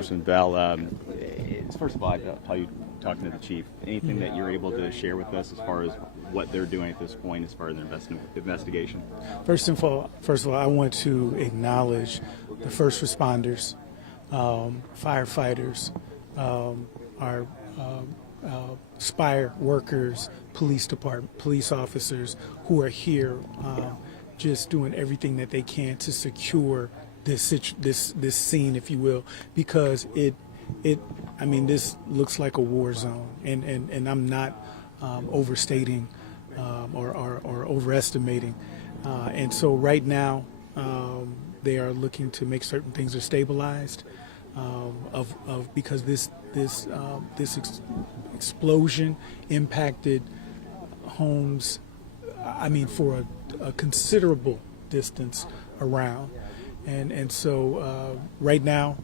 Congressman Bell, first of all, I'll tell you, talking to the chief, anything that you're able to share with us as far as what they're doing at this point as far as their investigation? First of all, I want to acknowledge the first responders, firefighters, our Spire workers, police department, police officers who are here just doing everything that they can to secure this scene, if you will, because this looks like a war zone, and I'm not overstating or overestimating, and so right now they are looking to make certain things are stabilized, because this explosion impacted homes, for a considerable distance around. And so right now,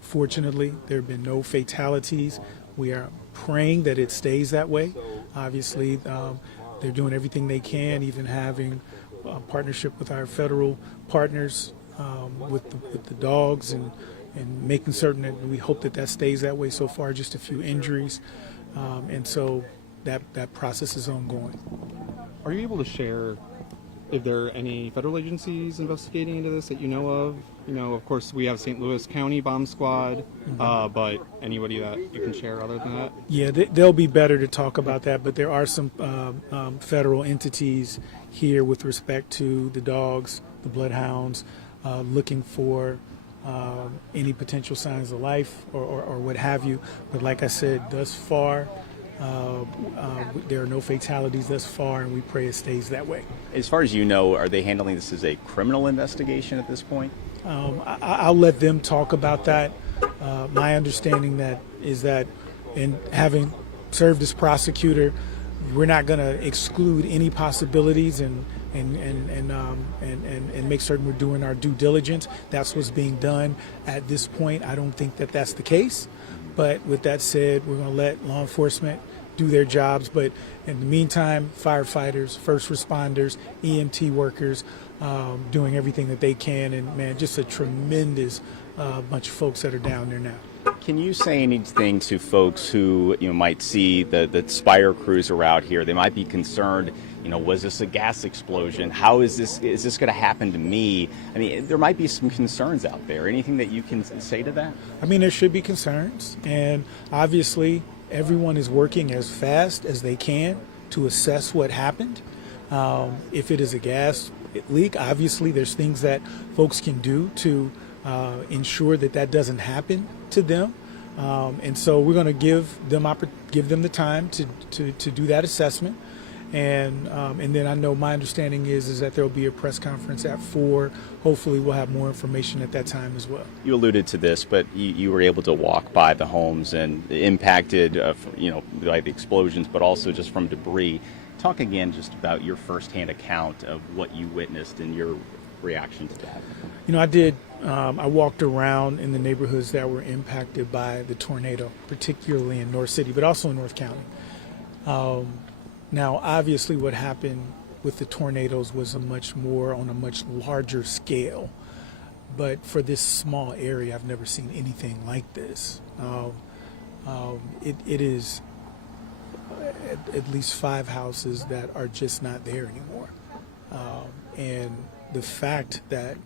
fortunately, there have been no fatalities. We are praying that it stays that way. Obviously, they're doing everything they can, even having a partnership with our federal partners with the dogs and making certain that we hope that stays that way. So far, just a few injuries. And so that process is ongoing. Are you able to share if there are any federal agencies investigating into this that you know of? Of course, we have St. Louis County Bomb Squad, but anybody that you can share other than that? Yeah, they'll be better to talk about that, but there are some federal entities here with respect to the dogs, the bloodhounds, looking for any potential signs of life or what have you. But like I said, thus far, there are no fatalities thus far, and we pray it stays that way. As far as you know, are they handling this as a criminal investigation at this point? I'll let them talk about that. My understanding is that in having served as prosecutor, we're not going to exclude any possibilities and make certain we're doing our due diligence. That's what's being done at this point. I don't think that that's the case. But with that said, we're going to let law enforcement do their jobs. But in the meantime, firefighters, first responders, EMT workers, doing everything that they can. And, man, just a tremendous bunch of folks that are down there now. Can you say anything to folks who might see the Spire cruiser out here? They might be concerned, was this a gas explosion? How is this going to happen to me? There might be some concerns out there. Anything that you can say to that? There should be concerns, and obviously everyone is working as fast as they can to assess what happened. If it is a gas leak, obviously there's things that folks can do to ensure that doesn't happen to them, and so we're going to give them the time to do that assessment, and then I know my understanding is that there will be a press conference at 4. Hopefully we'll have more information at that time as well. You alluded to this, but you were able to walk by the homes and impacted, by the explosions, but also just from debris. Talk again just about your firsthand account of what you witnessed and your reaction to that. I did. I walked around in the neighborhoods that were impacted by the tornado, particularly in North City, but also in North County. Now, obviously, what happened with the tornadoes was on a much larger scale. But for this small area, I've never seen anything like this. It is at least 5 houses that are just not there anymore. And the fact that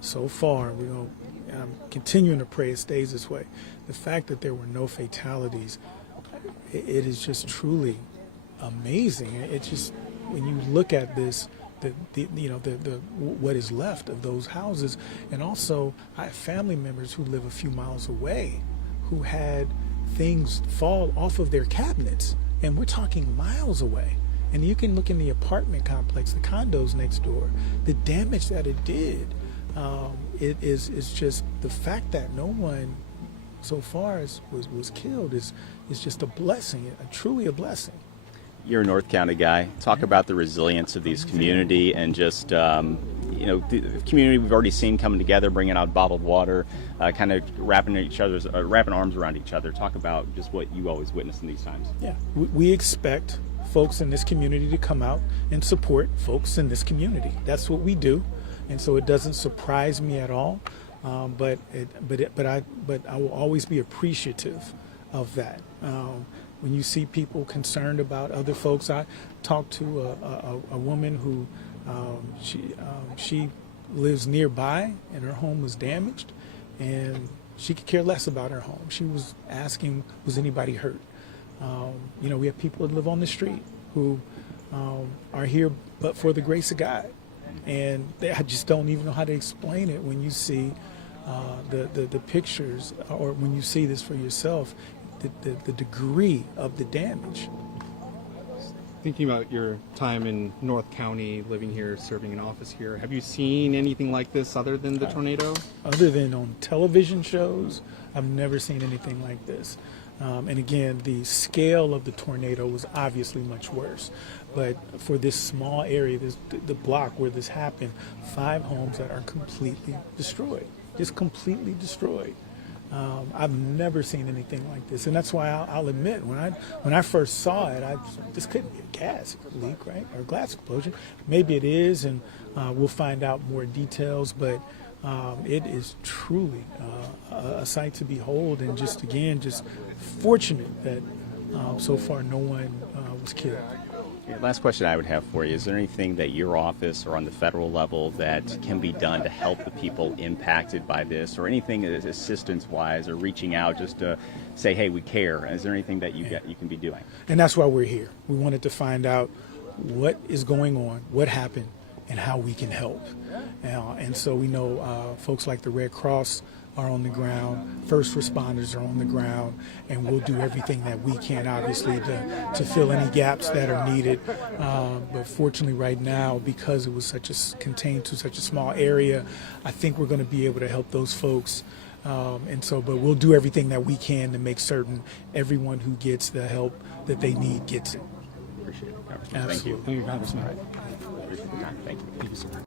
so far, I'm continuing to pray it stays this way. The fact that there were no fatalities, it is just truly amazing. It's just, when you look at this, what is left of those houses, and also I have family members who live a few miles away who had things fall off of their cabinets, and we're talking miles away. And you can look in the apartment complex, the condos next door, the damage that it did. It's just the fact that no one so far was killed is just a blessing, truly a blessing. You're a North County guy. Talk about the resilience of these community and just, the community we've already seen coming together, bringing out bottled water, kind of wrapping arms around each other. Talk about just what you always witness in these times. Yeah, we expect folks in this community to come out and support folks in this community. That's what we do. And so it doesn't surprise me at all But I will always be appreciative of that. When you see people concerned about other folks, I talked to a woman who she lives nearby and her home was damaged, and she could care less about her home. She was asking, was anybody hurt? We have people that live on the street who are here but for the grace of God, and I just don't even know how to explain it when you see the pictures, or when you see this for yourself, the degree of the damage. Thinking about your time in North County, living here, serving in office here, have you seen anything like this other than the tornado? Other than on television shows, I've never seen anything like this. And again, the scale of the tornado was obviously much worse. But for this small area, the block where this happened, 5 homes that are completely destroyed, just completely destroyed. I've never seen anything like this, and that's why I'll admit, when I first saw it, this couldn't be a gas leak, right, or a glass explosion. Maybe it is, and we'll find out more details. But it is truly a sight to behold, and just fortunate that so far no one was killed. Yeah, last question I would have for you, is there anything that your office or on the federal level that can be done to help the people impacted by this, or anything assistance-wise, or reaching out just to say, hey, we care? Is there anything that you can be doing? And that's why we're here. We wanted to find out what is going on, what happened, and how we can help. And so we know folks like the Red Cross are on the ground, first responders are on the ground, and we'll do everything that we can, obviously, to fill any gaps that are needed. But fortunately right now, because it was contained to such a small area, I think we're going to be able to help those folks. But we'll do everything that we can to make certain everyone who gets the help that they need gets it. Appreciate it, Congressman. Absolutely. Thank you, Congressman. Thank you. Thank you, sir.